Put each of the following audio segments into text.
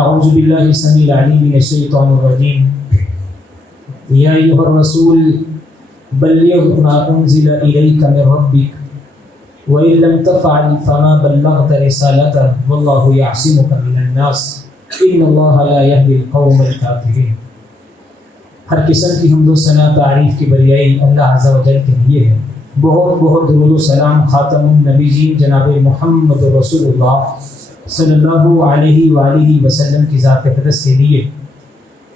اعوذ باللہ السمیع العلیم من الشیطان الرجیم یا ایھا الرسول بلغ ما انزل الیک من ربک وان لم تفعل فما بلغت رسالته واللہ یعصمک من الناس ان اللہ لا یہدی القوم الکافرین۔ ہر قسم کی حمد و ثنا تعریف کی بریائی اللہ عز و جل کے لیے ہے۔ بہت بہت درود و سلام خاتم النبیین جناب محمد رسول اللہ صلی اللہ علیہ وآلہ وسلم کی ذات اقدس کے لیے۔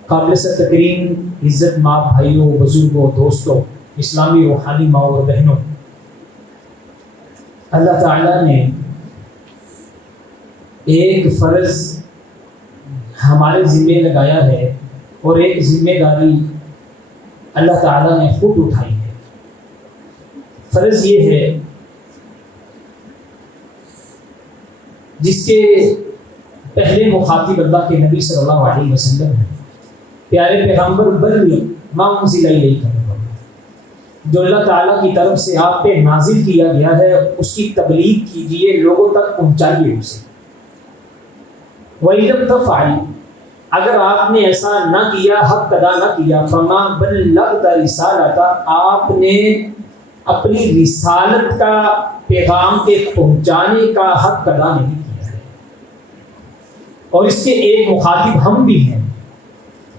قابل تکریم عزت ماں بھائیوں، بزرگوں، دوستوں، اسلامی روحانی ماں اور بہنوں، اللہ تعالیٰ نے ایک فرض ہمارے ذمے لگایا ہے اور ایک ذمہ داری اللہ تعالیٰ نے خود اٹھائی ہے۔ فرض یہ ہے جس کے پہلے مخاطب اللہ کے نبی صلی اللہ علیہ وسلم ہیں، پیارے پیغمبر بلغ ما انزل الیک من ربک، جو اللہ تعالیٰ کی طرف سے آپ پہ نازل کیا گیا ہے اس کی تبلیغ کیجیے، لوگوں تک پہنچائیے اسے۔ وَإِن لَمْ تَفْعَلْ، اگر آپ نے ایسا نہ کیا، حق ادا نہ کیا، فَمَا بَلَّغْتَ رِسَالَتَهُ، آپ نے اپنی رسالت کا پیغام کے پہنچانے کا حق ادا نہیں کیا ہے۔ اور اس کے ایک مخاطب ہم بھی ہیں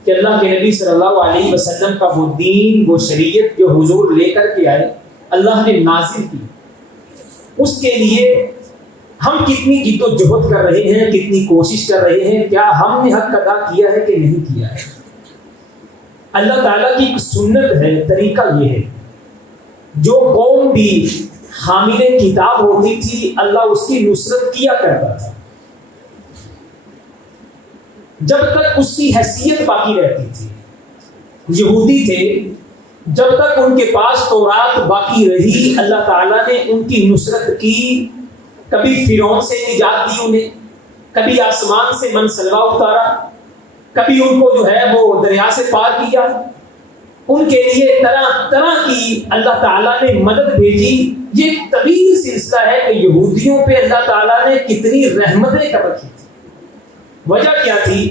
کہ اللہ کے نبی صلی اللہ علیہ وسلم کا وہ دین، وہ شریعت جو حضور لے کر کے آئے، اللہ نے نازل کی، اس کے لیے ہم کتنی جد و جہد کر رہے ہیں، کتنی کوشش کر رہے ہیں، کیا ہم نے حق ادا کیا ہے کہ نہیں کیا ہے؟ اللہ تعالیٰ کی ایک سنت ہے، طریقہ یہ ہے، جو قوم بھی حامل کتاب ہوتی تھی اللہ اس کی نصرت کیا کرتا تھا جب تک اس کی حیثیت باقی رہتی تھی۔ یہودی تھے، جب تک ان کے پاس تورات باقی رہی اللہ تعالیٰ نے ان کی نصرت کی، کبھی فرعون سے نجات دی انہیں، کبھی آسمان سے منسلوا اتارا، کبھی ان کو جو ہے وہ دریا سے پار کیا، ان کے لیے طرح طرح کی اللہ تعالیٰ نے مدد بھیجی۔ یہ طویل سلسلہ ہے کہ یہودیوں پہ اللہ تعالیٰ نے کتنی رحمتیں کر رکھی تھی۔ وجہ کیا تھی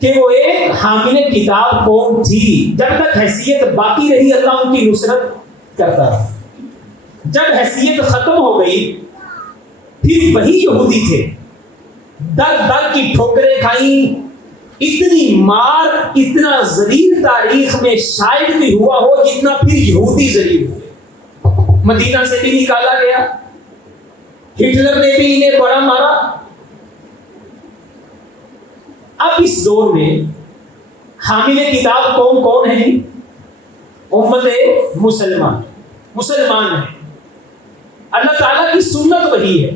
کہ وہ ایک حامل کتاب قوم تھی، جب تک حیثیت باقی رہی اللہ ان کی نصرت کرتا رہا۔ جب حیثیت ختم ہو گئی پھر وہی یہودی تھے، در در کی ٹھوکریں کھائیں، اتنی مار، اتنا ذلیل تاریخ میں شاید بھی ہوا ہو جتنا پھر یہودی ذلیل ہوئے۔ مدینہ سے بھی نکالا گیا، ہٹلر نے بھی انہیں بڑا مارا۔ اب اس دور میں حامل کتاب قوم کون ہے؟ امت مسلمان ہے۔ اللہ تعالیٰ کی سنت وہی ہے،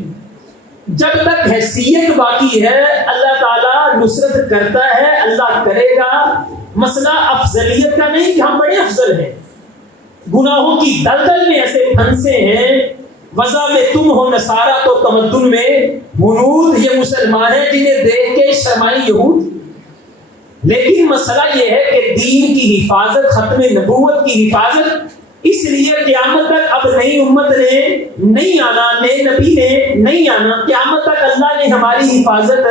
جب تک حیثیت باقی ہے اللہ تعالیٰ نصرت کرتا ہے، اللہ کرے گا۔ مسئلہ افضلیت کا نہیں کہ ہم بڑے افضل ہیں، گناہوں کی دلدل میں ایسے پھنسے ہیں، وضع میں تم ہو نصارہ تو تمدن میں ہنود، یہ مسلمان ہیں جنہیں دیکھ کے شرمائی یہود۔ لیکن مسئلہ یہ ہے کہ دین کی حفاظت، ختم نبوت کی حفاظت، اس لیے قیامت تک اب نئی امت نے نہیں آنا، نئے نبی نے نہیں آنا، قیامت تک اللہ نے ہماری حفاظت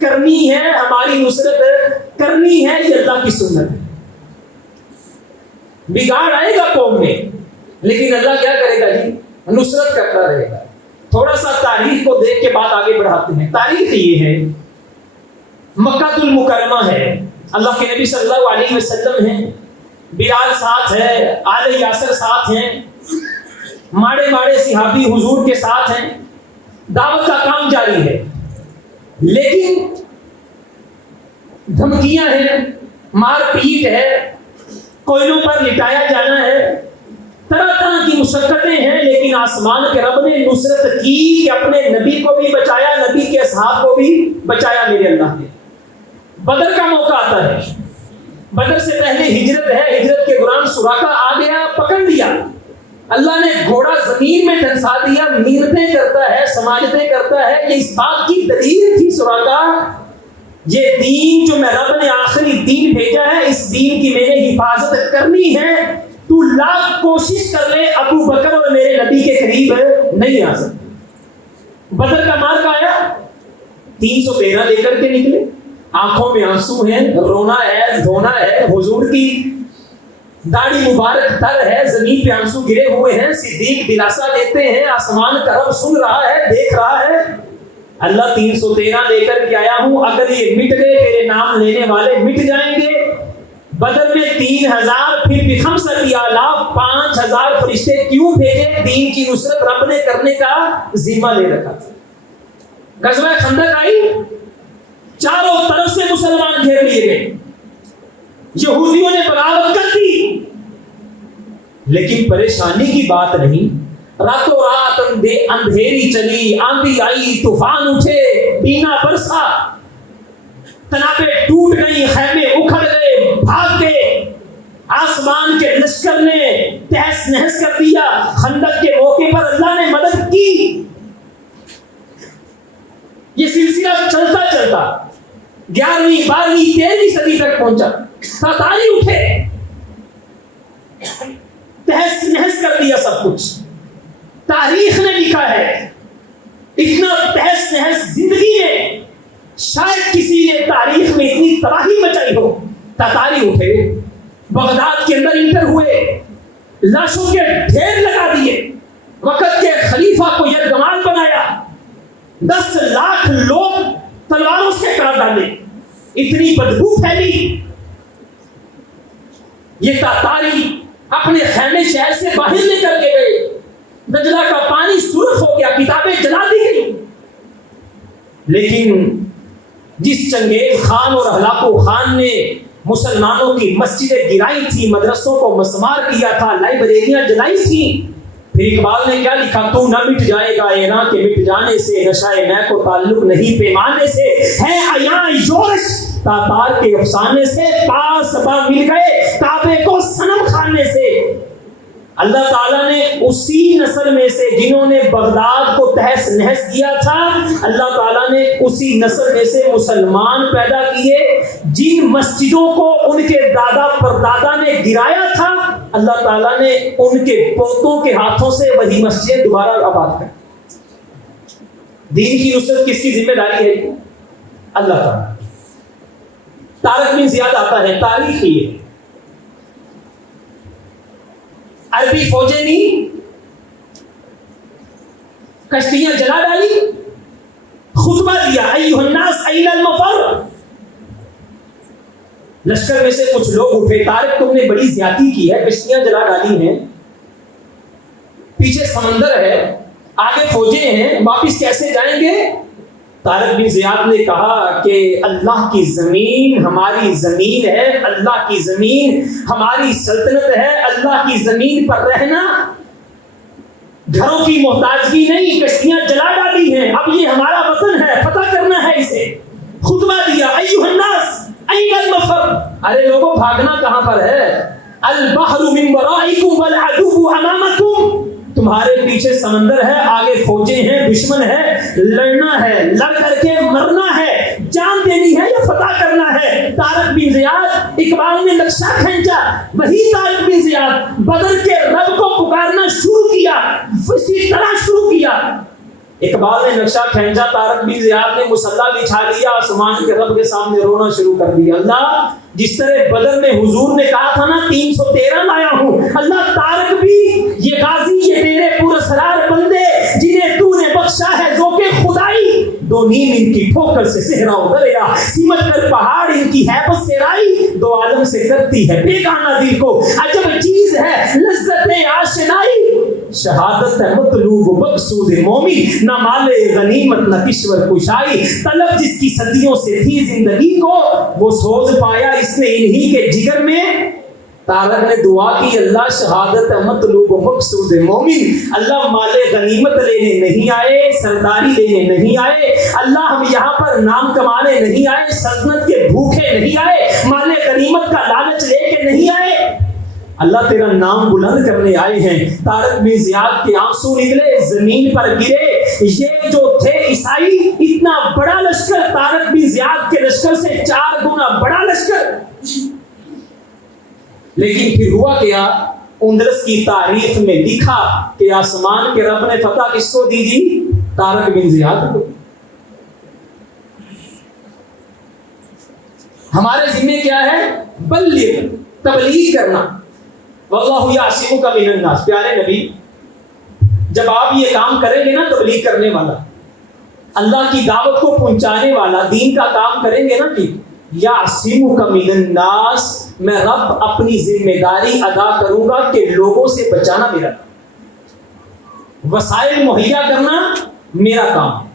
کرنی ہے، ہماری نصرت کرنی ہے، یہ اللہ کی سنت ہے۔ بگاڑ آئے گا قوم میں لیکن اللہ کیا کرے گا جی؟ نصرت کرتا رہے گا۔ تھوڑا سا تاریخ کو دیکھ کے بات آگے بڑھاتے ہیں۔ تاریخ یہ ہے، مکہ المکرمہ ہے، اللہ کے نبی صلی اللہ علیہ وسلم ہیں، بلال ساتھ ہے، آل یاسر ساتھ ہیں، ماڑے ماڑے صحابی حضور کے ساتھ ہیں، دعوت کا کام جاری ہے، لیکن دھمکیاں ہیں، مار پیٹ ہے، کوئلوں پر لٹایا جانا ہے، طرح طرح کی مشقتیں ہیں، لیکن آسمان کے رب نے نصرت کی کہ اپنے نبی کو بھی بچایا، نبی کے اصحاب کو بھی بچایا میرے اللہ نے۔ بدر کا موقع آتا ہے، بدر سے پہلے ہجرت ہے، ہجرت کے دوران سراقہ آ گیا، پکڑ لیا، اللہ نے گھوڑا زمین میں دھنسا دیا، منتیں کرتا ہے، سماجتیں کرتا ہے کہ اس بات کی دلیل تھی سراقہ، یہ دین جو میں رب نے آخری دین بھیجا ہے، اس دین کی میں نے حفاظت کرنی ہے، تو لاکھ کوشش کر لے ابو بکر اور میرے نبی کے قریب نہیں آ سکتے۔ بدر کا مارکا آیا، 313 لے کر کے نکلے، آنکھوں میں آنسو ہیں، رونا ہے، دھونا ہے، حضور کی داڑھی مبارک تر ہے، زمین پہ آنسو گرے ہوئے ہیں، صدیق دلاسا دیتے ہیں، آسمان کا رب سن رہا ہے، دیکھ رہا ہے۔ اللہ 313 لے کر کے آیا ہوں، اگر یہ مٹ گئے تیرے نام لینے والے مٹ جائیں گے۔ بدر میں 3000 پھر بھی 5,000 5,000 فرشتے کیوں بھیجے؟ دین کی نصرت رب نے کرنے کا ذمہ لے رکھا تھا۔ غزوہ خندق آئی، چاروں طرف سے مسلمان گھیر لیے گئے، یہودیوں نے بغاوت کر دی، لیکن پریشانی کی بات نہیں، راتوں رات اندھیری چلی، آندھی آئی، طوفان اٹھے، بینا برسا، تنابیں ٹوٹ گئی، خیمے اکھڑ گئے، بھاگ گئے، آسمان کے لشکر نے تہس نہس کر دیا۔ خندق کے موقع پر اللہ نے مدد کی۔ یہ سلسلہ چلتا چلتا 11ویں 12ویں 13ویں صدی تک پہنچا، تاتاری اٹھے، تہس نہس کر دیا سب کچھ۔ تاریخ نے لکھا ہے اتنا تہس نہس زندگی میں شاید کسی نے تاریخ میں اتنی تباہی مچائی ہو۔ تاتاری اٹھے، بغداد کے اندر انٹر ہوئے، لاشوں کے ڈھیر لگا دیے، وقت کے خلیفہ کو یرغمال بنایا، 10 لاکھ لوگ تلواروں سے کاٹ ڈالے، اتنی بدبو پھیلی۔ یہ تاتاری اپنے خیمے شہر سے باہر نکل کے گئے، دجلہ کا پانی سرخ ہو گیا، کتابیں جلا دی گئی۔ لیکن جس چنگیز خان اور ہلاکو خان نے مسلمانوں کی مسجدیں گرائی تھی، مدرسوں کو مسمار کیا تھا، لائبریریاں جلائی تھی، پھر اقبال نے کیا لکھا؟ تو نہ مٹ جائے گا اے نا کہ مٹ جانے سے، نشائے میں کو تعلق نہیں پیمانے سے، ہے عیاں یورش تاتار کے افسانے سے، پاس با مل گئے کعبے کو صنم خانے سے۔ اللہ تعالیٰ نے اسی نسل میں سے جنہوں نے بغداد کو تہس نہس کیا تھا، اللہ تعالیٰ نے اسی نسل میں سے مسلمان پیدا کیے۔ جن مسجدوں کو ان کے دادا پردادا نے گرایا تھا، اللہ تعالیٰ نے ان کے پوتوں کے ہاتھوں سے وہی مسجد دوبارہ آباد کر۔ دین کی نصرت کس کی ذمہ داری ہے؟ اللہ تعالیٰ۔ طارق بن زیاد آتا ہے، تاریخ ہی ہے، عربی فوجیں نہیں، کشتیاں جلا ڈالی، خطبہ دیا، ایھا الناس این المفر۔ لشکر میں سے کچھ لوگ اٹھے، طارق تم نے بڑی زیادتی کی ہے، کشتیاں جلا ڈالی ہیں، پیچھے سمندر ہے، آگے فوجیں ہیں، واپس کیسے جائیں گے؟ طارق بن زیاد نے کہا کہ اللہ کی زمین ہماری زمین ہے، اللہ کی زمین ہماری سلطنت ہے، اللہ کی زمین پر رہنا گھروں کی محتاجگی نہیں، کشتیاں جلا ڈالی ہیں، اب یہ ہمارا وطن ہے، فتح کرنا ہے اسے۔ خطبہ دیا، ایھا الناس این المفر، ارے لوگوں بھاگنا کہاں پر ہے؟ البحر من ورائکم والعدو امامکم، تمہارے پیچھے سمندر ہے، آگے فوجیں ہیں، دشمن ہے، لڑنا ہے، لڑ کر کے مرنا ہے، جان دینی ہے یا فتح کرنا ہے۔ طارق بن زیاد، اقبال نے نقشہ کھینچا، وہی طارق بن زیاد بدر کے رب کو پکارنا شروع کیا، اسی طرح شروع کیا۔ اقبال نے نقشہ کھینچا، طارق بن زیاد نے مصلی بچھا لیا، آسمان کے رب کے سامنے رونا شروع کر دیا۔ اللہ، جس طرح بدر میں حضور نے کہا تھا نا 313 لایا ہوں، اللہ طارق بھی یہ غازی، یہ تیرے پراسرار بندے جنہیں تو نے بخشا ہے ذوق خدائی، دو نیم ان کی ٹھوکر سے صحرا و دریا، سمٹ کر پہاڑ ان کی ہیبت سے رائی، دو عالم سے کرتی ہے بیگانہ دل کو عجب چیز ہے لذت آشنائی، شہادت ہے مطلوب و مقصود مومن، نہ مال غنیمت نہ کشور کشائی، طلب جس کی صدیوں سے تھی زندگی کو، وہ سوز پایا اس نے انہی کے جگر میں۔ طارق نے دعا کی، اللہ شہادت مطلوب و مقصود مومن، اللہ مال غنیمت لینے نہیں آئے، سرداری لینے نہیں آئے، اللہ ہم یہاں پر نام کمانے نہیں آئے، سلطنت کے بھوکے نہیں آئے، مال غنیمت کا لالچ لے کے نہیں آئے، اللہ تیرا نام بلند کرنے آئے ہیں۔ طارق بن زیاد کے آنسو نکلے، زمین پر گرے۔ یہ جو تھے عیسائی، اتنا بڑا لشکر، طارق بن زیاد کے لشکر سے 4 گنا بڑا لشکر، لیکن پھر ہوا کیا؟ اندلس کی تاریخ میں لکھا کہ آسمان کے رب نے فتح کس کو دی جی؟ طارق بن زیاد کو۔ ہمارے ذمہ کیا ہے؟ بلغ، تبلیغ کرنا. واللہ یعصمک من الناس. پیارے نبی جب آپ یہ کام کریں گے نا، تبلیغ کرنے والا، اللہ کی دعوت کو پہنچانے والا، دین کا کام کریں گے نا کہ یعصمک من الناس، میں رب اپنی ذمہ داری ادا کروں گا کہ لوگوں سے بچانا میرا کام، وسائل مہیا کرنا میرا کام،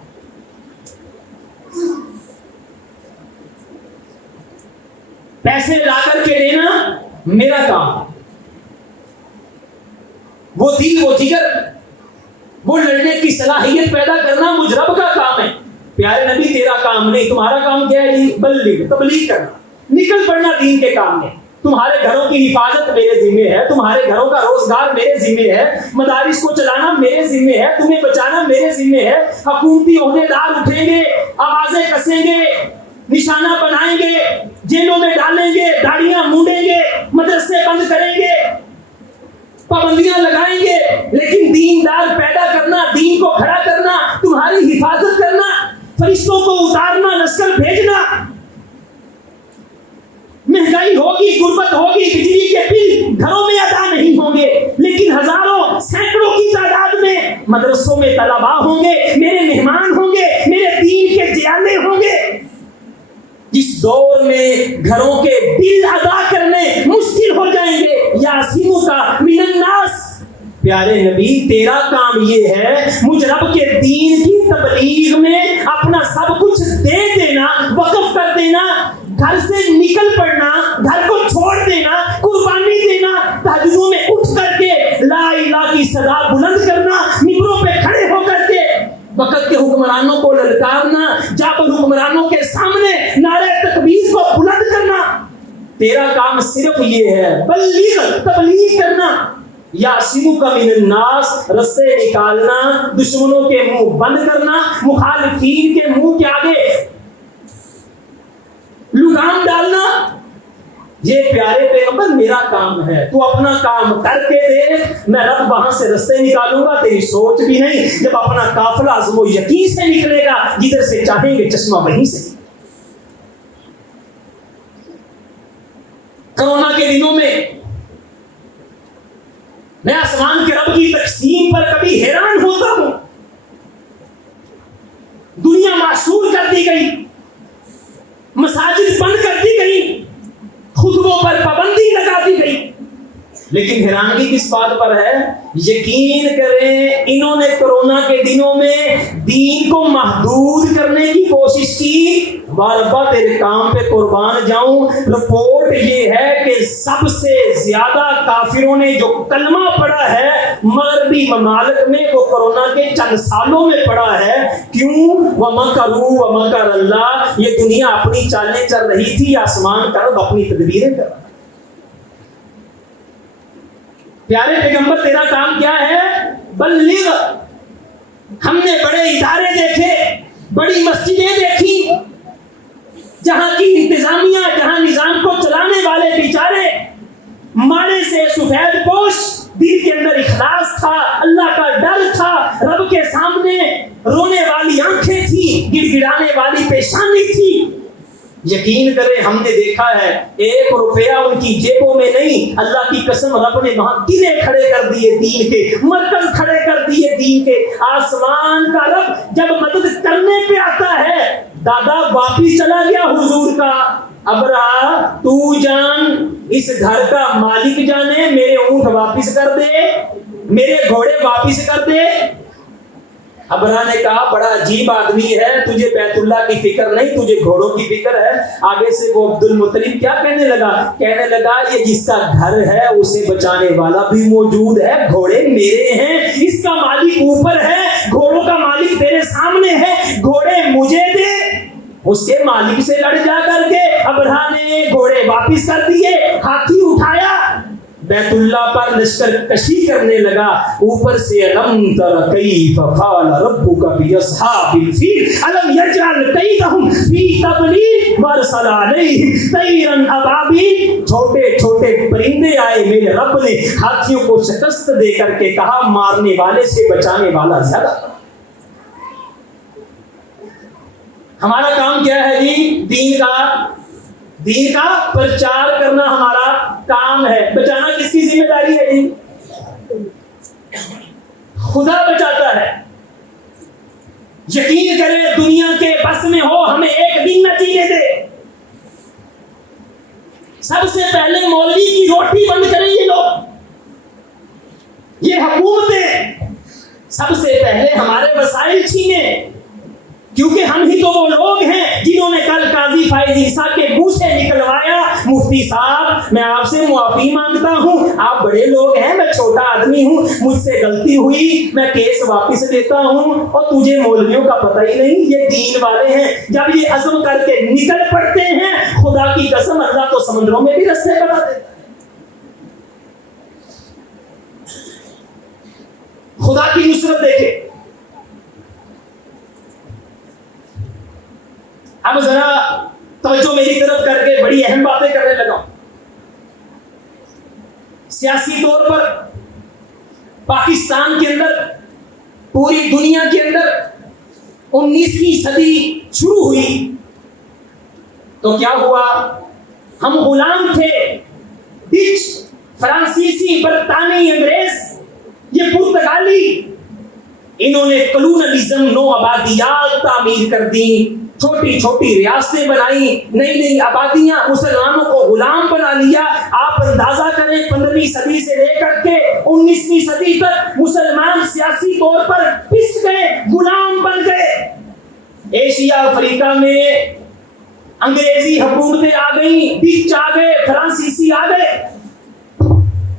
پیسے لا کر کے دینا میرا کام، وہ دل، وہ جگر، وہ لڑنے کی صلاحیت پیدا کرنا مجھ رب کا کام ہے. پیارے نبی تیرا کام نہیں، تمہارا کام کیا ہے؟ بلغ، تبلیغ کرنا، نکل پڑنا دین کے کام میں. تمہارے گھروں کی حفاظت میرے ذمہ ہے، تمہارے گھروں کا روزگار میرے ذمہ ہے، مدارس کو چلانا میرے ذمہ ہے، تمہیں بچانا میرے ذمہ ہے. حکومتی عہدیدار اٹھیں گے، آوازیں کسیں گے، نشانہ بنائیں گے، جیلوں میں ڈالیں گے، داڑیاں مونڈیں گے، مدرسے بند کریں گے، پابندیاں لگائیں گے، لیکن دیندار پیدا کرنا، دین کو کھڑا کرنا، تمہاری حفاظت کرنا، فرشتوں کو اتارنا، لشکر بھیجنا. مہنگائی ہوگی، غربت ہوگی، بجلی کے بل گھروں میں ادا نہیں ہوں گے، لیکن ہزاروں سینکڑوں کی تعداد میں مدرسوں میں طلباء ہوں گے، میرے مہمان ہوں گے، میرے دین کے جیالے ہوں گے. جس دور میں گھروں کے بل ادا کرنے مشکل ہو جائیں گے، یعصمک من الناس. پیارے نبی تیرا کام یہ ہے مجھ رب کے دین کی تبلیغ میں اپنا سب کچھ دے دینا، وقف کر دینا، گھر سے نکل پڑنا، گھر کو چھوڑ دینا، قربانی دینا، تہجدوں میں اٹھ کر کے لا الہ کی صدا بلند کرنا، ممبروں پہ کھڑے ہو کر کے وقت کے حکمرانوں کو للکارنا، جابر حکمرانوں کے سامنے نعرہ تکبیر کو بلند کرنا. تیرا کام صرف یہ ہے، بلغ، تبلیغ کرنا. یعصمک من الناس، رسے نکالنا، دشمنوں کے منہ بند کرنا، مخالفین کے منہ کے آگے لگام ڈالنا. یہ پیارے پیغمبر میرا کام ہے، تو اپنا کام کر کے دے، میں رب وہاں سے رستے نکالوں گا، تیری سوچ بھی نہیں. جب اپنا قافلہ عزم و یقین سے نکلے گا، جدھر سے چاہیں گے چشمہ وہیں سے. کرونا کے دنوں میں میں آسمان کے رب کی تقسیم پر کبھی حیران ہوتا ہوں. دنیا معصور کر دی گئی، مساجد بند کر دی گئی، خطبوں پر پابندی لگا دی گئی، لیکن حیرانگی کس بات پر ہے؟ یقین کریں انہوں نے کرونا کے دنوں میں دین کو محدود کرنے کی کوشش کی. ربا تیرے کام پہ قربان جاؤں. رپورٹ یہ ہے کہ سب سے زیادہ کافروں نے جو کلمہ پڑھا ہے مغربی ممالک میں، وہ کرونا کے چند سالوں میں پڑھا ہے. کیوں؟ وَمَكَرُوا وَمَكَرَ اللَّهُ. یہ دنیا اپنی چالیں چل رہی تھی، آسمان کا رب اپنی تدبیریں کر رہا. پیارے پیغمبر تیرا کام کیا ہے؟ بلغ. ہم نے بڑے ادارے دیکھے، بڑی مسجدیں دیکھی، جہاں کی انتظامیہ، جہاں نظام کو چلانے والے بیچارے ماڑے سے سفید پوش، دل کے اندر اخلاص تھا، اللہ کا ڈر تھا، رب کے سامنے رونے والی آنکھیں تھی، گڑ گڑانے والی پیشانی تھی. یقین کریں ہم نے دیکھا ہے 1 روپیہ ان کی جیبوں میں نہیں. اللہ کی قسم رب نے وہاں قلعے کھڑے کر دیے دین کے، مرکز کھڑے کر دیے دین کے. آسمان کا رب جب مدد کرنے پہ آتا ہے، دادا واپس چلا گیا حضور کا، ابرا تو جان، اس گھر کا مالک جانے، میرے اونٹ واپس کر دے، میرے گھوڑے واپس کر دے. ابرا نے کہا بڑا عجیب آدمی ہے، تجھے بیت اللہ کی فکر نہیں، تجھے گھوڑوں کی فکر ہے. آگے سے وہ عبد المطلب کیا کہنے لگا؟ کہنے لگا یہ جس کا گھر ہے اسے بچانے والا بھی موجود ہے، گھوڑے میرے ہیں، اس کا مالک اوپر ہے، گھوڑوں کا مالک تیرے سامنے ہے، گھوڑے مجھے دے. اس کے مالک سے لڑ جا کر کے ابرا نے گھوڑے واپس کر دیے، ہاتھی اٹھایا، بیت اللہ پر لشکر کشی کرنے لگا. اوپر سے الم تر کیف فعل ربک باصحاب الفیل الم یجعل کیدہم فی تضلیل وارسل علیہم طیرا ابابیل. چھوٹے چھوٹے پرندے آئے، میرے رب نے ہاتھیوں کو شکست دے کر کے کہا مارنے والے سے بچانے والا زیادہ. ہمارا کام کیا ہے جی؟ دین کا دین کا پرچار کرنا ہمارا کام ہے. بچانا کس کی ذمہ داری ہے جی؟ خدا بچاتا ہے. یقین کرے دنیا کے بس میں ہو ہمیں ایک دن نہ جینے دے. سب سے پہلے مولوی کی روٹی بند کریں یہ لوگ, یہ حکومتیں سب سے پہلے ہمارے وسائل چھینے, کیونکہ ہم ہی تو وہ لوگ ہیں جنہوں نے کل قاضی فائز عیسیٰ کے منہ سے نکلوایا, مفتی صاحب میں آپ سے معافی مانگتا ہوں, آپ بڑے لوگ ہیں, میں چھوٹا آدمی ہوں, مجھ سے غلطی ہوئی, میں کیس واپس لیتا ہوں. اور تجھے مولویوں کا پتہ ہی نہیں, یہ دین والے ہیں. جب یہ عزم کر کے نکل پڑتے ہیں, خدا کی قسم اللہ تو سمندروں میں بھی رستے بنا دیتا ہے. خدا کی نصرت دیکھے. اب ذرا توجہ میری طرف کر کے بڑی اہم باتیں کرنے لگا. سیاسی طور پر پاکستان کے اندر, پوری دنیا کے اندر 19ویں صدی شروع ہوئی تو کیا ہوا؟ ہم غلام تھے. ڈچ, فرانسیسی, برطانوی, انگریز, یہ پرتگالی, انہوں نے کلونلزم, نو آبادیات تعمیر کر دی, چھوٹی چھوٹی ریاستیں بنائی, نئی نئی آبادیاں, مسلمانوں کو غلام بنا لیا. آپ اندازہ کریں 15ویں صدی سے لے کر کے 19ویں صدی تک مسلمان سیاسی طور پر پس گئے, غلام بن گئے. ایشیا, افریقہ میں انگریزی حکومتیں آ گئیں, ڈچ آ گئے, فرانسیسی آ گئے.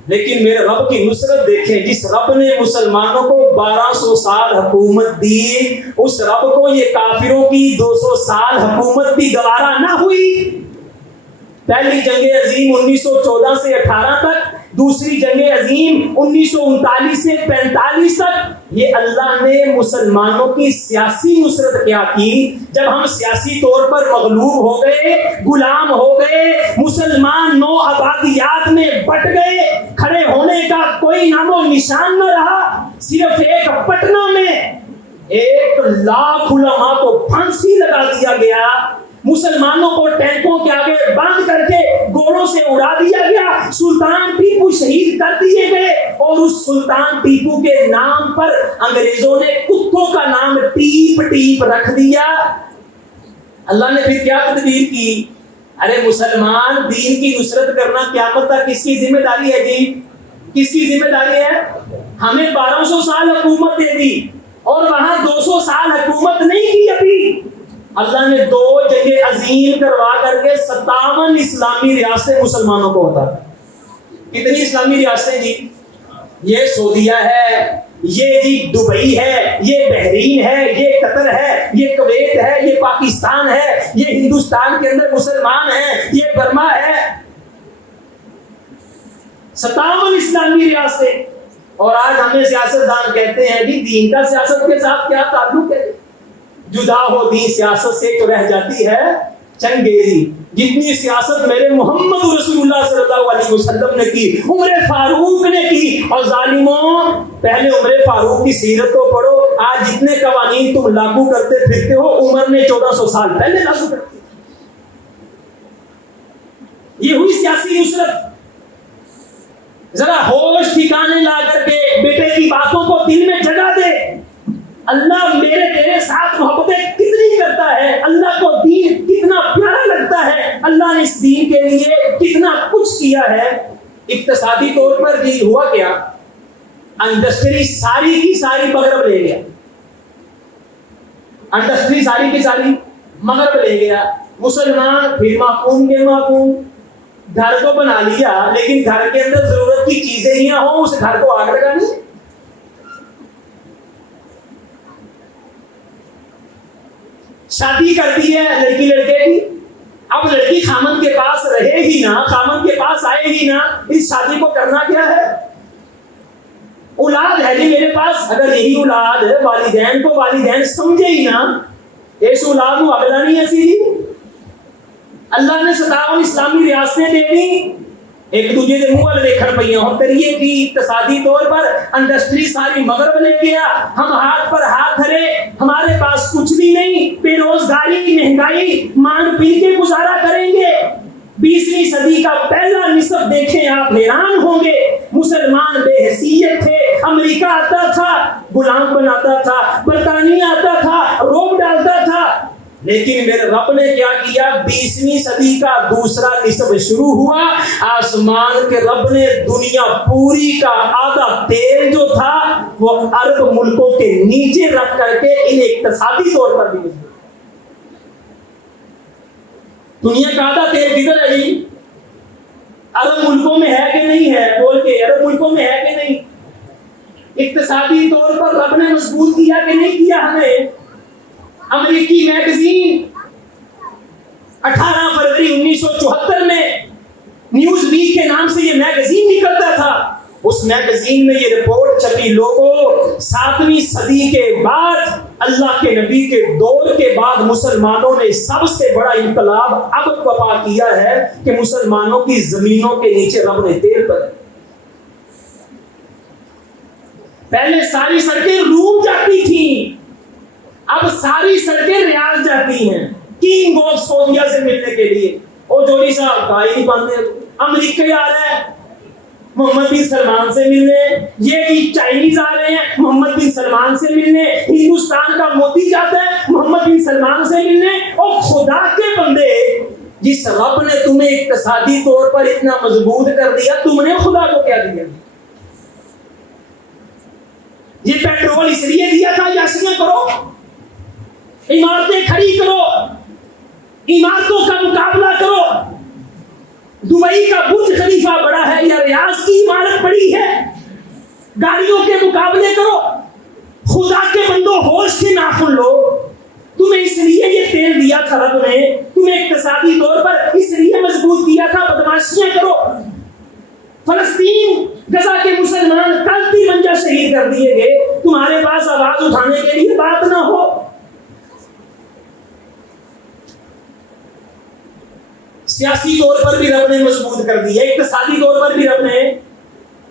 لیکن میرے رب کی نصرت دیکھیں, جس رب نے مسلمانوں کو 1200 سال حکومت دی, اس رب کو یہ کافروں کی 200 سال حکومت بھی گوارا نہ ہوئی. پہلی جنگ عظیم 1914 سے 18 تک, دوسری جنگ عظیم 1939 سے 45 تک. یہ اللہ نے مسلمانوں کی سیاسی نصرت کیا کی؟ جب ہم سیاسی طور پر مغلوب ہو گئے, غلام ہو گئے, مسلمان نو آبادیات میں بٹ گئے, کھڑے ہونے کا کوئی نام و نشان نہ رہا. صرف ایک پٹنہ میں 1,00,000 علماء کو پھانسی لگا دیا گیا, مسلمانوں کو ٹینکوں کے آگے باندھ کر کے گوڑوں سے اڑا دیا گیا, سلطان ٹیپو شہید کر دیے گئے, اور اس سلطان ٹیپو کے نام پر انگریزوں نے کتوں کا نام ٹیپ ٹیپ رکھ دیا. اللہ نے پھر کیا تدبیر کی؟ ارے مسلمان, دین کی نصرت کرنا قیامت تک کس کی ذمہ داری ہے جی؟ کس کی ذمہ داری ہے؟ ہمیں 1200 سال حکومت دے دی اور وہاں 200 سال حکومت نہیں کی. ابھی اللہ نے 2 جنگیں عظیم کروا کر کے 57 اسلامی ریاستیں مسلمانوں کو ہوتا. کتنی اسلامی ریاستیں جی؟ یہ سعودیہ ہے, یہ جی دبئی ہے, یہ بحرین ہے, یہ قطر ہے, یہ کویت ہے, یہ پاکستان ہے, یہ ہندوستان کے اندر مسلمان ہیں, یہ برما ہے. 57 اسلامی ریاستیں. اور آج ہمیں سیاستدان کہتے ہیں جی دین کا سیاست کے ساتھ کیا تعلق ہے؟ جدا ہو دین سیاست سے تو رہ جاتی ہے چنگیزی. جتنی سیاست میرے محمد رسول اللہ صلی اللہ علیہ وسلم نے کی, عمر فاروق نے کی. اور ظالموں, پہلے عمر فاروق کی سیرت کو پڑھو. آج جتنے قوانین تم لاگو کرتے پھرتے ہو, عمر نے 1400 سال پہلے لاگو کر دی. یہ ہوئی سیاسی نصرت. ذرا ہوش ٹھکانے لا کر کے بیٹے کی باتوں کو دل میں جگہ دے. اللہ میرے تیرے ساتھ محبتیں کتنی کرتا ہے, اللہ کو دین کتنا پیارا لگتا ہے, اللہ نے اس دین کے لیے کتنا کچھ کیا ہے. اقتصادی طور پر جی ہوا کیا؟ انڈسٹری ساری کی ساری مغرب لے گیا. انڈسٹری ساری کی ساری مغرب لے گیا. مسلمان پھر معقوم کے معقوم, گھر کو بنا لیا, لیکن گھر کے اندر ضرورت کی چیزیں ہی نہ ہوں, اس گھر کو آگ لگانی. شادی کر دی ہے لڑکی لڑکے کی, اب لڑکی خامن کے پاس رہے ہی نہ, خامن کے پاس آئے ہی نہ, اس شادی کو کرنا کیا ہے؟ اولاد ہے جی میرے پاس, اگر یہی اولاد ہے والدین کو والدین سمجھے ہی نہ, اس اولاد کو اگلا نہیں ایسی دی. اللہ نے 57 اسلامی ریاستیں دے دی, ایک دوسرے کے منہ دیکھن پہ ہوں. کریے کی اقتصادی طور پر انڈسٹری ساری مغرب لے گیا, ہم ہاتھ پر ہاتھ دھرے, ہمارے پاس کچھ بھی نہیں, بے روزگاری, مہنگائی, مانگ پی کے گزارا کریں گے. صدی کا پہلا نصف دیکھیں آپ حیران ہوں گے. مسلمان بے حیثیت تھے. امریکہ آتا تھا غلام بناتا تھا, برطانیہ آتا تھا روب ڈالتا تھا. لیکن میرے رب نے کیا کیا؟ 20ویں صدی کا دوسرا نصف شروع ہوا, آسمان کے رب نے دنیا پوری کا آدھا تیل جو تھا وہ عرب ملکوں کے نیچے رکھ کر کے انہیں اقتصادی طور پر بھی. دنیا کا آدھا تیل کدھر ہے جی؟ عرب ملکوں میں ہے کہ نہیں ہے؟ بول کے عرب ملکوں میں ہے کہ نہیں؟ اقتصادی طور پر رب نے مضبوط کیا کہ نہیں کیا ہمیں؟ امریکی میگزین 18 فروری 1974 میں نیوز ویک کے نام سے یہ میگزین نکلتا تھا. اس میگزین میں یہ رپورٹ چھپی, لوگوں 7ویں صدی کے بعد اللہ کے نبی کے دور کے بعد مسلمانوں نے سب سے بڑا انقلاب اب برپا کیا ہے کہ مسلمانوں کی زمینوں کے نیچے رب نے تیل بھرا. پہلے ساری سڑکیں روم جاتی تھیں, اب ساری سڑکیں ریاض جاتی ہیں کنگ آف سعودیہ سے ملنے کے لیے. اور جوڑی صاحب کا ہی نہیں باندھے, امریکہ آ رہا ہے محمد بن سلمان سے ملنے, یہ بھی چائنیز آ رہے ہیں محمد بن سلمان سے ملنے, ہندوستان کا مودی جاتا ہے محمد بن سلمان سے ملنے. اور خدا کے بندے, جس رب نے تمہیں اقتصادی طور پر اتنا مضبوط کر دیا, تم نے خدا کو کیا دیا؟ یہ پیٹرول اس لیے دیا تھا یاسیاں کرو, عمارتیں کھڑی کرو, عمارتوں کا مقابلہ کرو. دبئی کا برج خلیفہ بڑا ہے یا ریاض کی عمارت بڑی ہے, گاڑیوں کے مقابلے کرو. خدا کے بندو ہوش کے ناخن لو. تمہیں اس لیے یہ تیل دیا تھا رب نے, تمہیں اقتصادی طور پر اس لیے مضبوط کیا تھا. بدماشیاں کرو. فلسطین غزہ کے مسلمان کل 53 شہید کر دیے گئے, تمہارے پاس آواز اٹھانے کے لیے بات نہ ہو. سیاسی طور پر بھی رب نے مضبوط کر دیا, اقتصادی طور پر بھی رب نے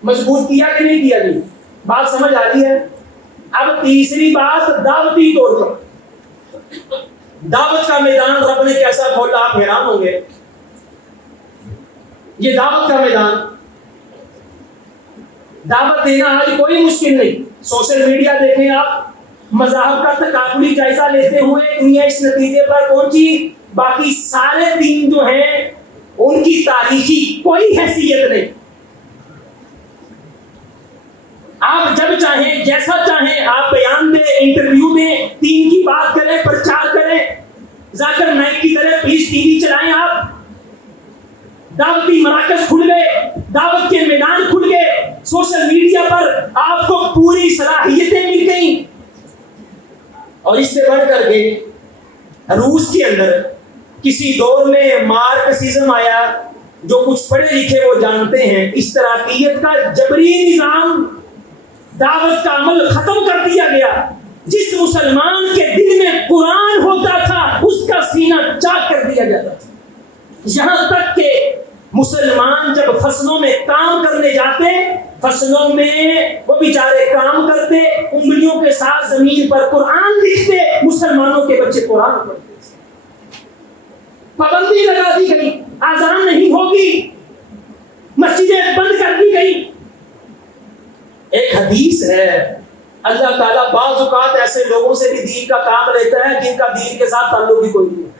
مضبوط کیا کہ نہیں کیا جی؟ بات سمجھ آ رہی ہے؟ اب تیسری بات دعوتی طور پر. دعوت کا میدان رب نے کیسا کھولا, آپ حیران ہوں گے. یہ دعوت کا میدان, دعوت دینا آج کوئی مشکل نہیں. سوشل میڈیا دیکھیں آپ, مذاہب کا تکاملی جائزہ لیتے ہوئے دنیا اس نتیجے پر پہنچی باقی سارے دین جو ہیں ان کی تاریخی کوئی حیثیت نہیں. آپ جب چاہیں جیسا چاہیں آپ بیان دیں, انٹرویو دیں, دین کی بات کریں, پرچار کریں, ذاکر نائک کی طرح پلیز ٹی وی چلائیں. آپ دعوتی مراکز کھل گئے, دعوت کے میدان کھل گئے, سوشل میڈیا پر آپ کو پوری صلاحیتیں مل گئیں. اور اس سے بڑھ کر کے روس کے اندر کسی دور میں مارکسزم آیا, جو کچھ پڑھے لکھے وہ جانتے ہیں, اشتراکیت کا جبری نظام, دعوت کا عمل ختم کر دیا گیا. جس مسلمان کے دل میں قرآن ہوتا تھا اس کا سینہ چاک کر دیا جاتا تھا. یہاں تک کہ مسلمان جب فصلوں میں کام کرنے جاتے, فصلوں میں وہ بیچارے کام کرتے, انگلیوں کے ساتھ زمین پر قرآن لکھتے, مسلمانوں کے بچے قرآن پڑھتے. پابندی لگا دی گئی, اذان نہیں ہوگی, مسجدیں بند کر دی گئی. ایک حدیث ہے, اللہ تعالیٰ بعض اوقات ایسے لوگوں سے بھی دین کا کام لیتا ہے جن کا دین کے ساتھ تعلق بھی کوئی نہیں.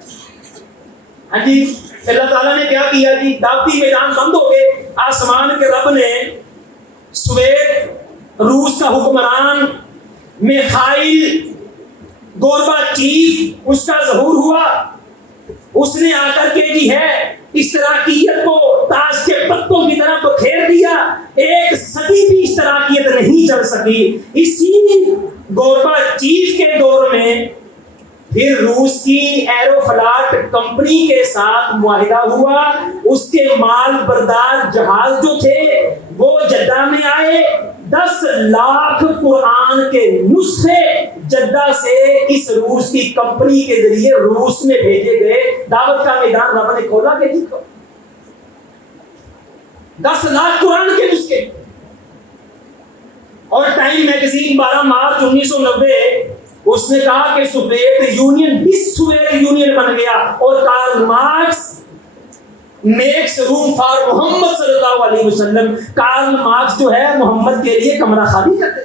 ہاں جی, اللہ تعالیٰ نے کیا کیا جی؟ دعوتی میدان بند ہو گئے. آسمان کے رب نے سوویت روس کا حکمران میخائیل گورباچیف, اس کا ظہور ہوا. اس نے آ کر کے جی ہے اشتراکیت کو تاش کے پتوں کی طرح بکھیر دیا. ایک صدی بھی اشتراکیت نہیں چل سکی. اسی گورباچیف کے دور میں پھر روس کی ایروفلاٹ کمپنی کے ساتھ معاہدہ ہوا. اس کے مال بردار جہاز جو تھے وہ جدہ میں آئے. 10 لاکھ قرآن کے نسخے جدہ سے اس روس کی کمپنی کے ذریعے روس میں بھیجے گئے. دعوت کا میدان رب نے کھولا کہ نہیں کھولا؟ 10 لاکھ قرآن کے نسخے. اور ٹائم میگزین 12 مارچ 1990 اس نے کہا کہ سوویت یونین سوویت یونین بن گیا. اور کارل مارکس میکس روم فار محمد صلی اللہ علیہ وسلم. کارل مارکس جو ہے محمد کے لیے کمرہ خالی کرتے.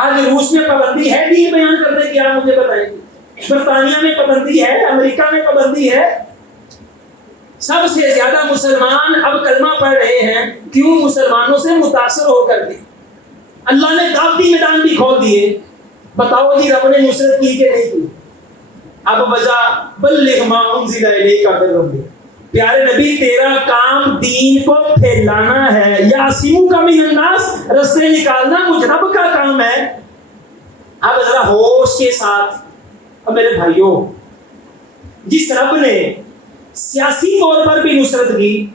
آج روس میں پابندی ہے دین بیان کرنے کی، آپ مجھے بتائیں گے. برطانیہ میں پابندی ہے، امریکہ میں پابندی ہے. سب سے زیادہ مسلمان اب کلمہ پڑھ رہے ہیں، کیوں؟ مسلمانوں سے متاثر ہو کر کے. اللہ نے دعوتی میدان بھی کھول دیے. بتاؤ جی رب نے نصرت کی کہ نہیں کی؟ اب وجہ بلغ ما انزل الیک من ربک. پیارے نبی تیرا کام دین کو پھیلانا ہے. یاسموک من الناس، رستے نکالنا مجھ رب کا کام ہے. اب ذرا ہوش کے ساتھ. اب میرے بھائیوں، جس رب نے سیاسی طور پر بھی نصرت کی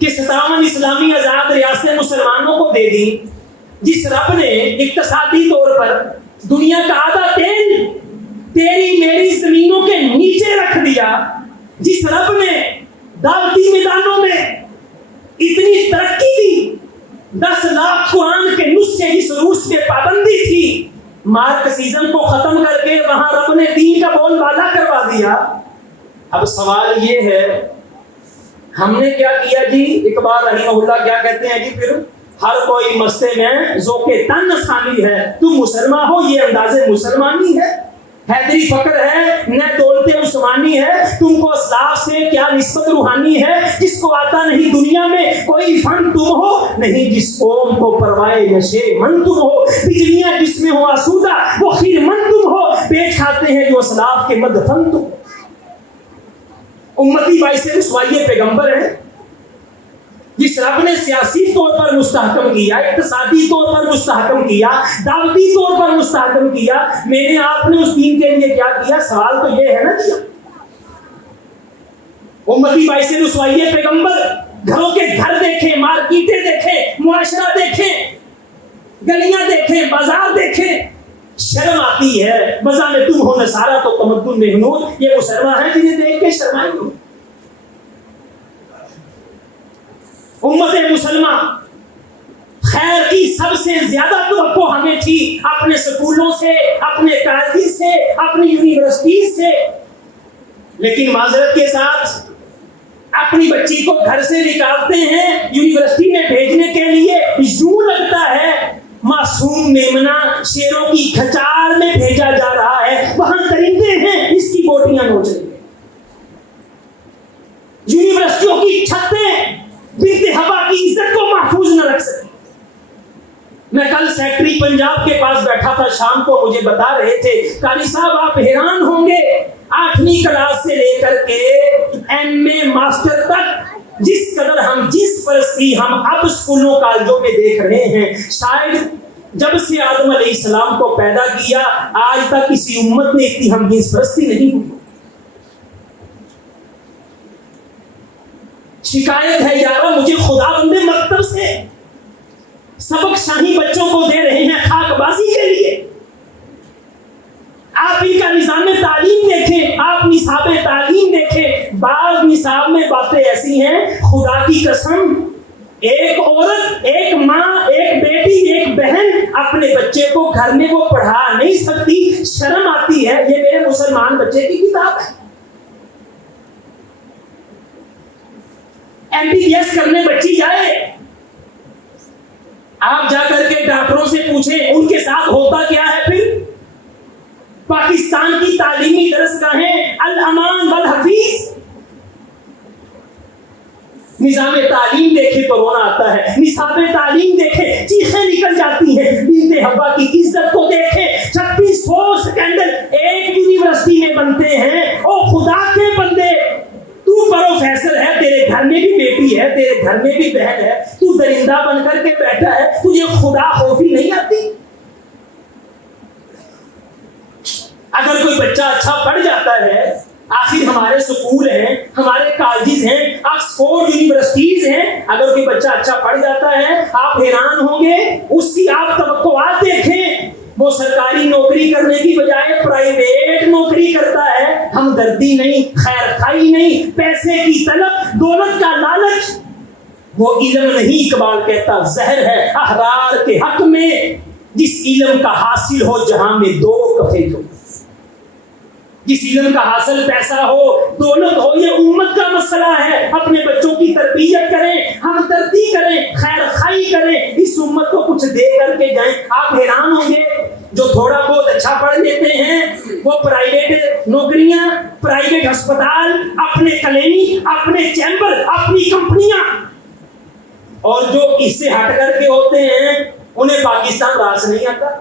کہ 57 اسلامی آزاد ریاستیں مسلمانوں کو دے دی، جس رب نے اقتصادی طور پر دنیا کا آدھا تیل تیری میری زمینوں کے نیچے رکھ دیا، جس رب نے دعوتی میدانوں میں اتنی ترقی دی، 10 لاکھ قرآن کے نسخے جس روس پہ پابندی تھی، مارکسیزم کو ختم کر کے وہاں رب نے دین کا بول بالا کروا دیا. اب سوال یہ ہے ہم نے کیا کیا جی؟ اقبال رحمہ اللہ کیا کہتے ہیں جی؟ پھر ہر کوئی مستے میں ذوق تن ثانی ہے، تم مسلمان ہو یہ انداز مسلمانی ہے. حیدری فقر ہے نہ دولت عثمانی ہے، تم کو اسلاف سے کیا نسبت روحانی ہے. جس کو آتا نہیں دنیا میں کوئی فن تم ہو نہیں، جس قوم کو پروائے نشے من تم ہو. بجلیاں جس میں ہو آسودہ وہ خیر من تم ہو، پیٹ کھاتے ہیں جو اسلاف کے مدفن تم. امتی باعث رسوائی پیغمبر ہیں. جس رب نے سیاسی طور پر مستحکم کیا، اقتصادی طور پر مستحکم کیا، دعوتی طور پر مستحکم کیا، میں نے آپ نے اس دین کے لیے کیا کیا؟ سوال تو یہ ہے نا جی. امتی باعث رسوائی پیغمبر، گھروں کے گھر دیکھیں، مارکیٹیں دیکھیں، معاشرہ دیکھیں، گلیاں دیکھیں، بازار دیکھیں. شرم آتی ہے. بازار میں تم ہو نصارہ تو تمدن میں ہنود. یہ مسلمان ہیں جنہیں دیکھ کے شرمائیں گے. امت مسلمہ خیر کی سب سے زیادہ توقع ہمیں تھی اپنے سکولوں سے، اپنے کالج سے، اپنی یونیورسٹی سے. لیکن معذرت کے ساتھ اپنی بچی کو گھر سے نکالتے ہیں یونیورسٹی میں بھیجنے کے لیے، یوں لگتا ہے معصوم میمنہ شیروں کی کھچار میں بھیجا جا رہا ہے. وہاں درندے ہیں، اس کی بوٹیاں نوچ رہی ہیں. یونیورسٹیوں کی چھتیں بنت حبا کی عزت کو محفوظ نہ رکھ سکتی. میں کل سیکٹری پنجاب کے پاس بیٹھا تھا، شام کو مجھے بتا رہے تھے قاری صاحب آپ حیران ہوں گے 8ویں کلاس سے لے کر کے MA ماسٹر تک جس قدر ہم جنس پرستی ہم اب اسکولوں کالجوں میں دیکھ رہے ہیں، شاید جب سے آدم علیہ السلام کو پیدا کیا آج تک کسی امت نے اتنی ہم جنس پرستی نہیں ہوئی. شکایت ہے یارو مجھے خدا بندے مکتب سے سبق شاہی بچوں کو دے رہے ہیں خاک بازی کے لیے. آپ ان کا نظام تعلیم دیکھیں، آپ نصاب تعلیم دیکھیں. بعض نصاب میں باتیں ایسی ہیں خدا کی قسم، ایک عورت، ایک ماں، ایک بیٹی، ایک بہن اپنے بچے کو گھر میں وہ پڑھا نہیں سکتی. شرم آتی ہے. یہ میرے مسلمان بچے کی کتاب ہے. MBBS کرنے بچی جائے، آپ جا کر کے ڈاکٹروں سے پوچھیں ان کے ساتھ ہوتا کیا ہے. پھر پاکستان کی تعلیمی درسگاہیں الامان والحفیظ، نظام تعلیم دیکھے تو رونا آتا ہے، نصاب تعلیم دیکھے چیخیں نکل جاتی ہیں. بنت حبا کی عزت کو دیکھیں، 3600 سکینڈل ایک یونیورسٹی میں بنتے ہیں. او خدا کے بندے، تو پروفیسر ہے، تیرے گھر میں بھی بیٹی ہے، تیرے گھر میں بھی بہن ہے، تو درندہ بن کر کے بیٹھا ہے، تجھے خدا خوفی نہیں آتی؟ اگر کوئی بچہ اچھا پڑھ جاتا ہے، آخر ہمارے سکول ہیں، ہمارے کالجز ہیں، آکسفورڈ یونیورسٹیز ہیں، اگر کوئی بچہ اچھا پڑھ جاتا ہے آپ حیران ہوں گے. اس کی آپ توقعات دیکھیں، وہ سرکاری نوکری کرنے کی بجائے پرائیویٹ نوکری کرتا ہے. ہمدردی نہیں، خیر خائی نہیں، پیسے کی طلب، دولت کا لالچ. وہ علم نہیں، اقبال کہتا زہر ہے احرار کے حق میں، جس علم کا حاصل ہو جہاں میں دو کفے دو. جس علم کا حاصل پیسہ ہو، دولت ہو، یہ امت کا مسئلہ ہے۔ اپنے بچوں کی تربیت کریں، ہمدردی کریں، خیر خائی کریں، اس امت کو کچھ دے کر کے جائیں۔ آپ حیران ہوں گے جو تھوڑا بہت اچھا پڑھ لیتے ہیں وہ پرائیویٹ نوکریاں، پرائیویٹ ہسپتال، اپنے کلینک، اپنے چیمبر، اپنی کمپنیاں، اور جو اس سے ہٹ کر کے ہوتے ہیں انہیں پاکستان راس نہیں آتا۔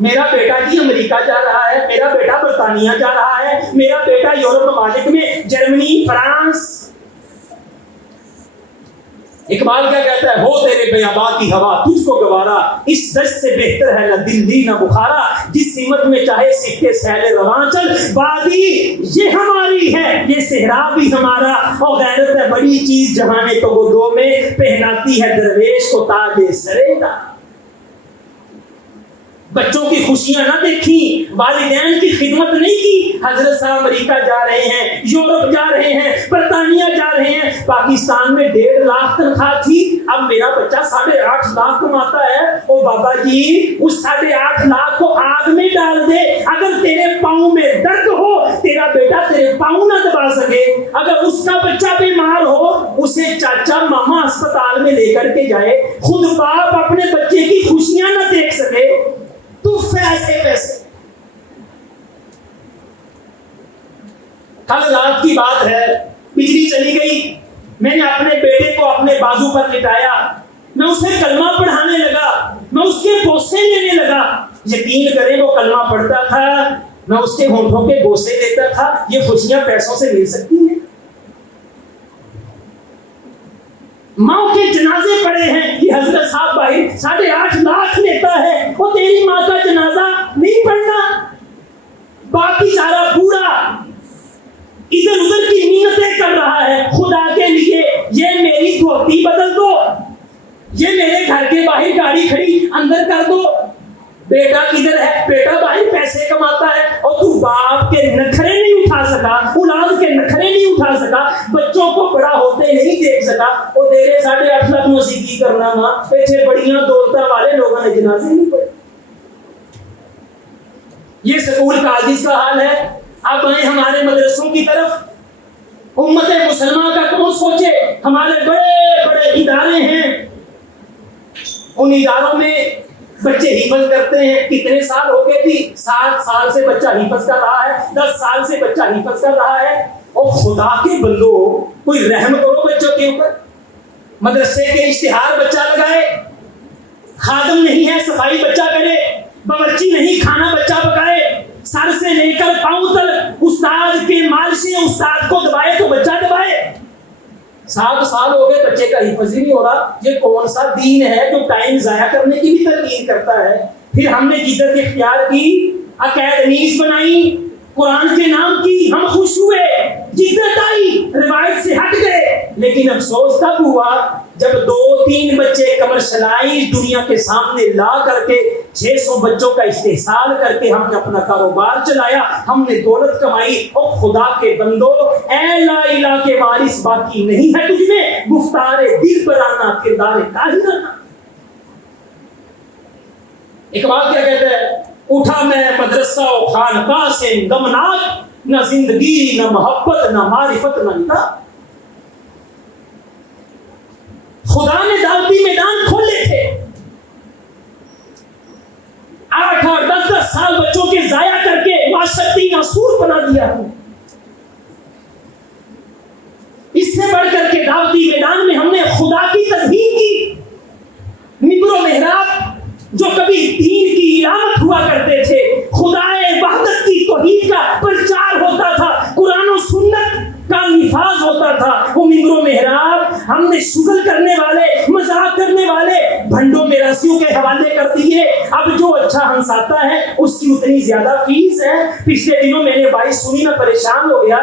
میرا بیٹا جی امریکہ جا رہا ہے، میرا بیٹا برطانیہ جا رہا ہے، میرا بیٹا یورپ ممالک میں، جرمنی، فرانس۔ اقبال کیا کہتا ہے؟ ہو تیرے بیاباں کی ہوا تجھ کو گوارا، اس دشت سے بہتر ہے نہ دلی نہ بخارا، جس سمت میں چاہے سکے سیل رواں چل، وادی یہ ہماری ہے یہ صحرا بھی ہمارا، اور غیرت ہے بڑی چیز جہانے تو وہ دو میں، پہناتی ہے درویش کو تاج سرے دا۔ بچوں کی خوشیاں نہ دیکھی، والدین کی خدمت نہیں کی۔ حضرت صاحب امریکہ جا رہے ہیں، یورپ جا رہے ہیں، برطانیہ جا رہے ہیں، پاکستان میں 1.5 لاکھ تنخواہ تھی، اب میرا بچہ 8.5 لاکھ کماتا ہے۔ او بابا جی اس 8.5 لاکھ کو آگ میں ڈال دے، اگر تیرے پاؤں میں درد ہو تیرا بیٹا تیرے پاؤں نہ دبا سکے، اگر اس کا بچہ بیمار ہو اسے چاچا ماما اسپتال میں لے کر کے جائے، خود باپ اپنے بچے کی خوشیاں نہ دیکھ سکے، تو ایسے پیسے۔ کل رات کی بات ہے، بجلی چلی گئی، میں نے اپنے بیٹے کو اپنے بازو پر لٹایا، میں اسے کلمہ پڑھانے لگا، میں اس کے بوسے لینے لگا۔ یقین کریں وہ کلمہ پڑھتا تھا، میں اس کے ہونٹوں کے بوسے لیتا تھا۔ یہ خوشیاں پیسوں سے مل سکتی ہیں؟ ماں کے جنازے پڑے ہیں، یہ حضرت صاحب بھائی 8.5 لاکھ لیتا ہے، وہ تیری ماں کا جنازہ نہیں پڑھنا؟ باقی سارا پورا ادھر ادھر کی منتیں کر رہا ہے خدا کے لیے، یہ میری دھوتی بدل دو، یہ میرے گھر کے باہر گاڑی کھڑی اندر کر دو۔ بیٹا کدھر ہے؟ بیٹا باہر پیسے کماتا ہے، اور تو باپ کے نخرے نہیں اٹھا سکا، اولاد کے نخرے نہیں اٹھا سکا، بچوں کو بڑا ہوتے نہیں دیکھ سکا، وہ تیرے 8.5 لاکھ موسیقی کرنا ماں، پیچھے بڑیاں دولتاں والے لوگوں نے جنازے نہیں پڑھے۔ یہ سکول کالج کا حال ہے۔ اب آئیں ہمارے مدرسوں کی طرف۔ امت مسلمہ کا کون سوچے؟ ہمارے بڑے بڑے ادارے ہیں، ان اداروں میں بچے حفظ کرتے ہیں۔ کتنے سال ہو گئے تھی؟ 7 سال سے بچہ حفظ کر رہا ہے، 10 سال سے بچہ حفظ کر رہا ہے۔ اور خدا کے بندو کوئی رحم کرو بچوں کے اوپر۔ مدرسے کے اشتہار بچہ لگائے، خادم نہیں ہے صفائی بچہ کرے، باورچی نہیں کھانا بچہ پکائے، سر سے لے کر پاؤں تک استاد کے مال سے استاد کو دبائے تو بچہ دبائے۔ 7 سال ہو گئے بچے کا حفظ ہی نہیں ہو رہا۔ یہ کون سا دین ہے جو ٹائم ضائع کرنے کی بھی تلقین کرتا ہے؟ پھر ہم نے جدت اختیار کی، اکیڈمیز بنائی، قرآن کے نام کی، ہم خوش ہوئے، جدت آئی، روایت سے ہٹ گئے۔ لیکن افسوس تب ہوا جب 2-3 بچے کمرشلائز دنیا کے سامنے لا کر کے 600 بچوں کا استحصال کر کے ہم نے اپنا کاروبار چلایا، ہم نے دولت کمائی۔ اور خدا کے بندو اے لا الہ کے وارث باقی نہیں ہے تجھ میں، گفتار دل برانا کردار کاہرانہ۔ اقبال کیا کہتا ہے؟ اٹھا میں مدرسہ و خانقاہ سے غمناک، نہ زندگی نہ محبت نہ معرفت نہ نکاح۔ خدا نے دعوتی میدان کھولے تھے، 8 اور 10 سال بچوں کے ضائع کر کے معاشرتی ناسور بنا دیا۔ اس سے بڑھ کر کے دعوتی میدان میں ہم نے خدا کی تذہین کی۔ ممبر و محراب جو کبھی دین کی علامت ہوا کرتے تھے، خدائے وحدت کی توحید کا پرچار ہوتا تھا، قرآن و سنت کا نفاذ ہوتا تھا، وہ ممبر و محراب ہم نے شغل کرنے والے، مذاق کرنے والے بھنڈوں میراثیوں کے حوالے کر دیے۔ اب جو اچھا ہنساتا ہے اس کی اتنی زیادہ فیس ہے۔ پچھلے دنوں میں نے بات سنی، میں پریشان ہو گیا۔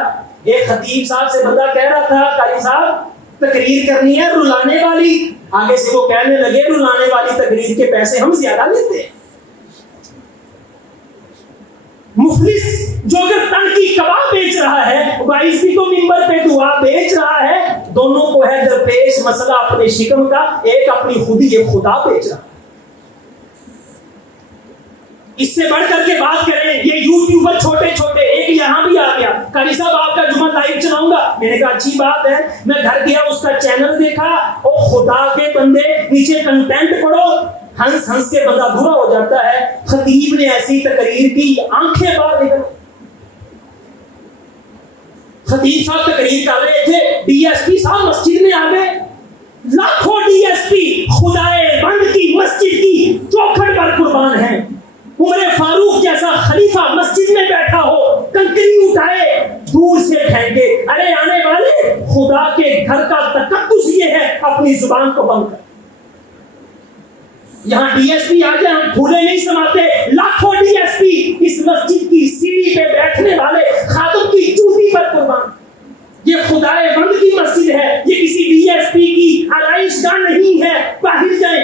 ایک خطیب صاحب سے بندہ کہہ رہا تھا، قاری صاحب تقریر کرنی ہے رلانے والی، آگے سے وہ کہنے لگے رلانے والی تقریر کے پیسے ہم زیادہ لیتے ہیں۔ مفلس جو اگر تن کی کباب بیچ رہا ہے، 22 کو ممبر پہ دعا بیچ رہا ہے، دونوں کو ہے درپیش مسئلہ اپنے شکم کا، ایک اپنی خودی یہ خدا بیچ رہا ہے۔ اس سے بڑھ کر کے بات کریں، یہ یوٹیوبر چھوٹے چھوٹے، ایک آ گیا, قاری صاحب آپ کا جمعہ لائیو چلاؤں گا. میں نے کہا اچھی بات ہے. میں گھر گیا, اس کا چینل دیکھا, اور خدا کے بندے نیچے کنٹینٹ پڑھو, ہنس ہنس کے بندہ برا ہو جاتا ہے. خطیب نے ایسی تقریر کی, آنکھیں باہر نکل. خطیب صاحب تقریر کر رہے تھے, ڈی ایس پی صاحب مسجد میں آ گئے. لاکھوں ڈی ایس پی خدائے بند کی مسجد کی چوکھٹ پر قربان ہیں. عمر فاروق جیسا خلیفہ مسجد میں بیٹھا ہو, کنکری اٹھائے دور سے پھینکے. ارے آنے والے, خدا کے گھر کا تقدس یہ ہے اپنی زبان کو بند کر. یہاں ڈی ایس پی آ جائے, ہم پھولے نہیں سماتے. لاکھوں ڈی ایس پی اس مسجد کی سیڑھی پہ بیٹھنے والے خادم کی چوٹی پر قربان. یہ خدائے بند کی مسجد ہے, یہ کسی ڈی ایس پی کی آرائش گاہ نہیں ہے. باہر جائیں.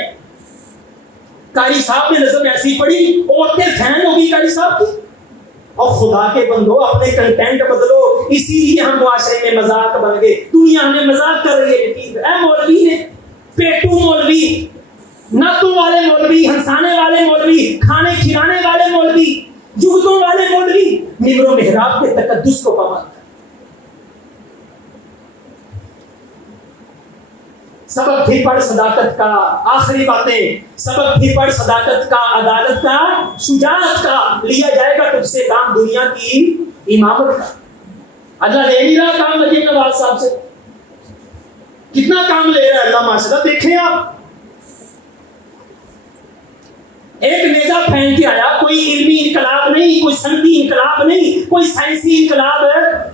قاری صاحب نے نظم ایسی پڑھی, عورتیں فین ہوگی قاری صاحب کی. اور خدا کے بندو, اپنے کنٹینٹ بدلو. اسی لیے ہم معاشرے میں مذاق بن گئے. دنیا ہمیں مذاق کر رہی ہے. اے مولوی نے, پیٹو مولوی, نعتوں والے مولوی, ہنسانے والے مولوی, کھانے کھلانے والے مولوی, جوتوں والے مولوی, ممبر و محراب کے تقدس کو پامال کر. سبق بھی پڑھ صداقت کا, آخری باتیں, سبق بھی پڑھ صداقت کا, عدالت کا, شجاعت کا. لیا جائے گا تجھ سے کام دنیا کی امامت کا. اللہ لے نہیں رہا کام مریم نواز صاحب سے. کتنا کام لے رہا ہے اللہ ماشاءاللہ. دیکھیں آپ, ایک نیزہ پھینک کے آیا. کوئی علمی انقلاب نہیں, کوئی صنعتی انقلاب نہیں, کوئی سائنسی انقلاب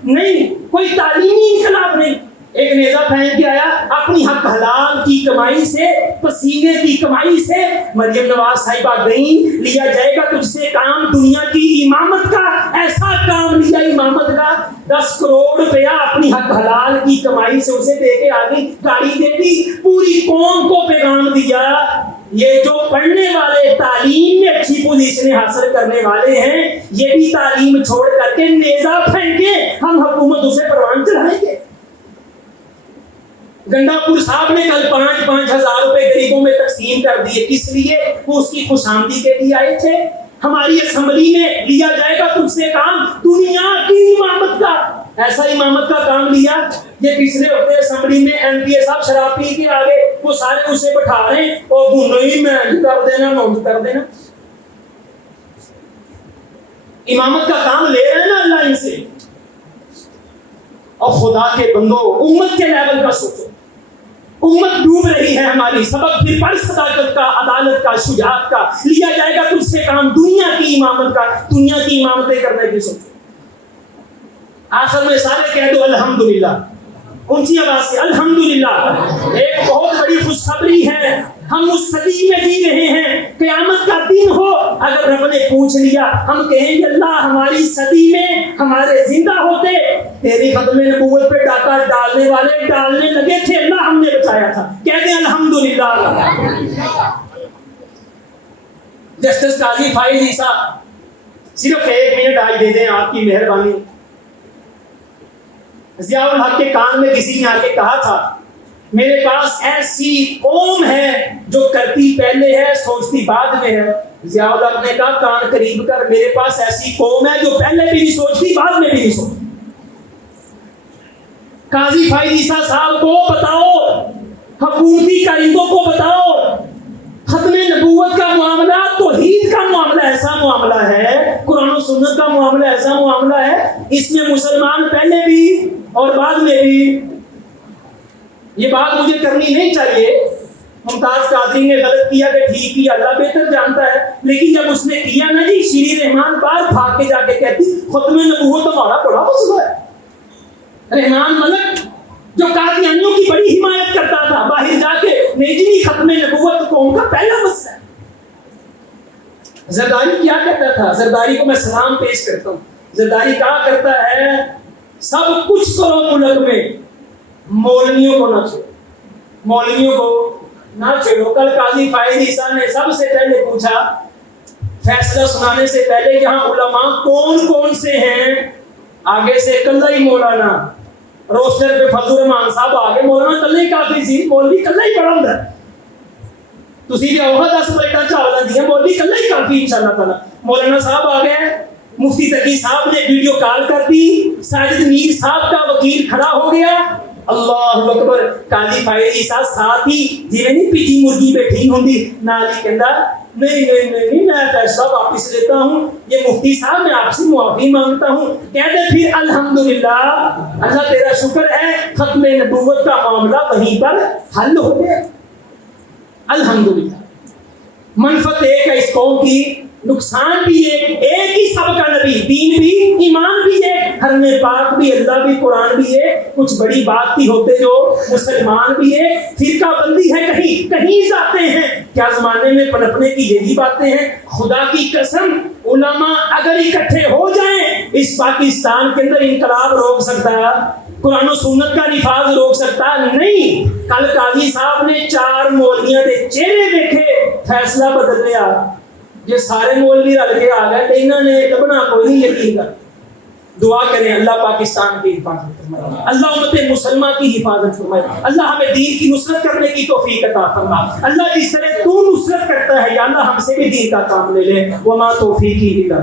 نہیں, کوئی تعلیمی انقلاب نہیں. ایک نیزہ پھینک کے آیا, اپنی حق حلال کی کمائی سے, پسینے کی کمائی سے مریم نواز صاحبہ گئیں. لیا جائے گا تجھ سے کام دنیا کی امامت کا. ایسا کام لیا امامت کا, 10 کروڑ روپیہ اپنی حق حلال کی کمائی سے اسے دے کے آ گئی. گاڑی دے دی, پوری قوم کو پیغام دیا. یہ جو پڑھنے والے, تعلیم میں اچھی پوزیشن حاصل کرنے والے ہیں, یہ بھی تعلیم چھوڑ کر کے نیزہ پھینکے, ہم حکومت اسے پروان چڑھائیں گے. گنڈا پور صاحب نے کل 5-5 ہزار روپے غریبوں میں تقسیم کر دیے. کس لیے؟ وہ اس کی خوش آمدی کے لیے آئے تھے. ہماری اسمبلی میں لیا جائے گا تجھ سے کام دنیا کی امامت کا. ایسا امامت کا کام لیا. یہ پچھلے ہفتے اسمبلی میں ایم پی اے صاحب شراب پی کے آگے, وہ سارے اسے بٹھا رہے ہیں, اور نہیں میں کر دینا, نوند کر دینا. امامت کا کام لے رہے ہیں نا اللہ ان سے. اور خدا کے بندو, امت کے لیول کا سوچو. امت ڈوب رہی ہے ہماری. سبق بھی پڑھ صداقت کا, عدالت کا, شجاعت کا. لیا جائے گا تجھ سے کام دنیا کی امامت کا. دنیا کی امامتیں کرنے کی سوچو. آخر میں سارے کہہ دو الحمدللہ, اونچی آواز سے الحمدللہ. ایک بہت بڑی خوشخبری ہے, ہم اس صدی میں جی رہے ہیں. قیامت کا دن ہو, اگر رب نے پوچھ لیا, ہم کہیں گے اللہ ہماری صدی میں ہمارے زندہ ہوتے, تیری ختم نبوت پہ ڈاکہ ڈالنے والے ڈالنے لگے تھے, اللہ ہم نے بچایا تھا. کہتے ہیں الحمدللہ. جسٹس قاضی فائز عیسیٰ, صرف 1 منٹ آج دے دیں آپ کی مہربانی. ضیاء الحق کے کان میں کسی نے آ کے کہا تھا, میرے پاس ایسی قوم ہے جو کرتی پہلے ہے سوچتی بعد میں ہے. ضیاء الحق نے کہا کان قریب کر, میرے پاس ایسی قوم ہے جو پہلے بھی نہیں سوچتی بعد میں بھی نہیں سوچتی. قاضی فائز عیسیٰ صاحب کو بتاؤ, حکومتی کارندوں کو بتاؤ, ختم نبوت کا معاملہ, توحید کا معاملہ ایسا معاملہ ہے, قرآن و سنت کا معاملہ ایسا معاملہ ہے, اس میں مسلمان پہلے بھی اور بعد میں بھی. یہ بات مجھے کرنی نہیں چاہیے. ممتاز قادری نے غلط کیا کہ ٹھیک کیا, اللہ بہتر جانتا ہے. لیکن جب اس نے کیا نا جی, شیری رحمان بار بھاگ کے جا کے کہتی ختم نبوت ہمارا بڑا مسئلہ ہے. رحمان ملک جو قادیانیوں کی بڑی حمایت کرتا تھا, باہر جا کے نہیں جی ختم نبوت قوم کا پہلا مسئلہ ہے. زرداری کیا کہتا تھا؟ زرداری کو میں سلام پیش کرتا ہوں. زرداری کہا کرتا ہے, سب کچھ کرو ملک میں, مولویوں کو نہ چھوڑو, مولویوں کو نہ چھوڑو. کل قاضی فائز عیسیٰ نے سب سے پہلے پوچھا, فیصلہ سنانے سے پہلے یہاں علماء کون کون سے ہیں؟ آگے سے کلہ ہی مولانا, روسٹر پہ فضل الرحمان صاحب آگے, مولانا کلہ ہی کافی سی, مولوی کلہ ہی بڑا ہوں. تسی بھی اوہا 10 پلیٹاں چاول دیا, مولوی کلہ ہی کافی انشاءاللہ تعالی. مولانا صاحب آ گئے, مفتی تقی صاحب نے ویڈیو کال کر دی, ساجد میر صاحب کا وکیل کھڑا ہو گیا, اللہ اکبر, قاضی فائدی صاحب ساتھ ہی جی نہیں پیٹی مرغی بیٹھی ہوندی نالی کہندا نہیں میں فیصلہ واپس لیتا ہوں, یہ مفتی صاحب میں آپ سے معافی مانگتا ہوں. کہتے پھر الحمدللہ, اللہ تیرا شکر ہے ختم نبوت کا معاملہ وہیں پر حل ہو گیا. الحمدللہ. منفعت ایک ہے اس قوم کی, نقصان بھی ایک ہی سب کا نبی, دین بھی, ایمان بھی ایک, حرم پاک بھی, اللہ بھی, قرآن بھی ایک. کچھ بڑی بات کی ہوتے جو مسلمان بھی ایک, فرقہ بندی ہے کہیں کہیں جاتے ہیں. کیا زمانے میں پنپنے کی یہی باتیں ہیں. خدا کی قسم علماء اگر اکٹھے ہو جائیں اس پاکستان کے اندر انقلاب روک سکتا ہے, قرآن و سنت کا نفاذ روک سکتا نہیں. کل قاضی صاحب نے 4 مولویاں دے چہرے دیکھے, فیصلہ بدل لیا. یہ سارے مولوی رل کے آ گئے, انہوں نے لبنا کوئی نہیں یقین کر. دعا کریں اللہ پاکستان کی حفاظت فرمائے, اللہ امت مسلمہ کی حفاظت فرمائے, اللہ ہمیں دین کی نصرت کرنے کی توفیق عطا فرما. اللہ جس طرح تو نصرت کرتا ہے یا اللہ ہم سے بھی دین کا کام لے لے. وما توفیقی الا